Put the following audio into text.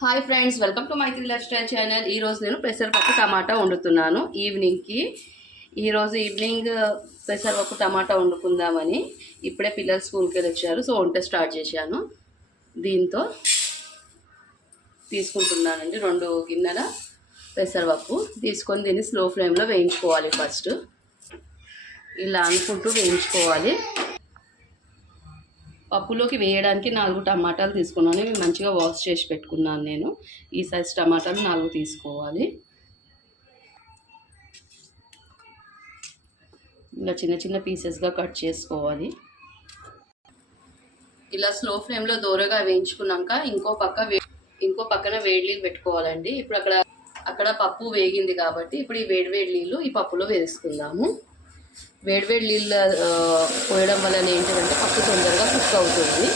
Hi friends, welcome to Maitri lifestyle channel. ఈరోజు నేను పెసరపప్పు టమాటా వండుతున్నాను ఈవినింగ్కి. ఈరోజు ఈవినింగ్ పెసరపప్పు టమాటా వండుకుందామని ఇప్పుడే పిల్లలు స్కూల్కి వెళ్ళి వచ్చారు. సో వంట స్టార్ట్ చేశాను. దీంతో తీసుకుంటున్నానండి 2 గిన్నెల పెసరపప్పు తీసుకొని దీన్ని స్లో ఫ్లేమ్లో వేయించుకోవాలి. ఫస్ట్ ఇలా అనుకుంటూ వేయించుకోవాలి. పప్పులోకి వేయడానికి 4 టమాటాలు తీసుకున్నాను. ఇవి మంచిగా వాష్ చేసి పెట్టుకున్నాను నేను. ఈ సైజ్ టమాటాలు 4 తీసుకోవాలి. ఇలా చిన్న చిన్న పీసెస్గా కట్ చేసుకోవాలి. ఇలా స్లో ఫ్లేమ్లో దూరగా వేయించుకున్నాక ఇంకో పక్కన వేడి నీళ్ళు పెట్టుకోవాలండి. ఇప్పుడు అక్కడ పప్పు వేగింది కాబట్టి ఇప్పుడు ఈ వేడి నీళ్ళు ఈ పప్పులో వేసుకుందాము. వేడి నీళ్ళు పోయడం వల్ల ఏంటంటే పప్పు తొందరగా కుక్ అవుతుంది.